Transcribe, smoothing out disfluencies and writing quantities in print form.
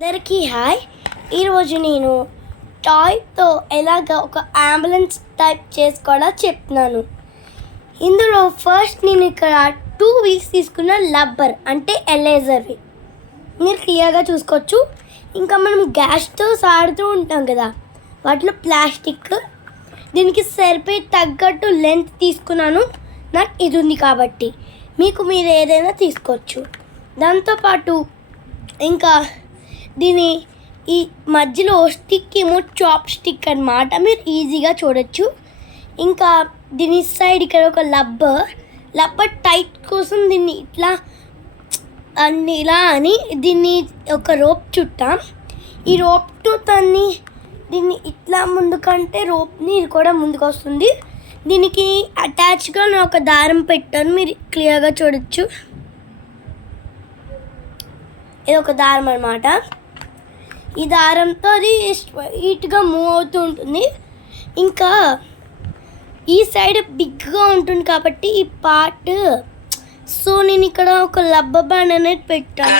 అందరికీ హాయ్. ఈరోజు నేను టాయ్తో ఎలాగ ఒక అంబులెన్స్ టైప్ చేసుకోవాలో చెప్తున్నాను. ఇందులో ఫస్ట్ నేను ఇక్కడ 2 వీల్స్ తీసుకున్న రబ్బర్ అంటే ఎలేజర్వి మీరు క్లియర్గా చూసుకోవచ్చు. ఇంకా మనం గ్యాస్తో సాడుతూ ఉంటాం కదా, వాటిలో ప్లాస్టిక్. దీనికి సరిపోయి తగ్గట్టు లెంత్ తీసుకున్నాను, నాకు ఇది ఉంది కాబట్టి. మీరు ఏదైనా తీసుకోవచ్చు. దాంతోపాటు ఇంకా దీని ఈ మధ్యలో స్టిక్ ఏమో చాప్ స్టిక్ అన్నమాట, మీరు ఈజీగా చూడొచ్చు. ఇంకా దీని సైడ్ ఇక్కడ ఒక రబ్బర్ టైట్ కోసం దీన్ని ఇట్లా ఇలా అని దీన్ని ఒక రోప్ చుట్టాం. ఈ రోప్తో దీన్ని ఇట్లా ముందుకంటే రోప్ని ఇది కూడా ముందుకు వస్తుంది. దీనికి అటాచ్గా నేను ఒక దారం పెట్టాను, మీరు క్లియర్గా చూడొచ్చు. ఇది ఒక దారం అన్నమాట. ఈ దారంతో అది స్ట్రైట్గా మూవ్ అవుతూ ఉంటుంది. ఇంకా ఈ సైడ్ బిగ్గా ఉంటుంది కాబట్టి ఈ పార్ట్, సో నేను ఇక్కడ ఒక రబ్బర్ బ్యాండ్ అనేది పెట్టాను.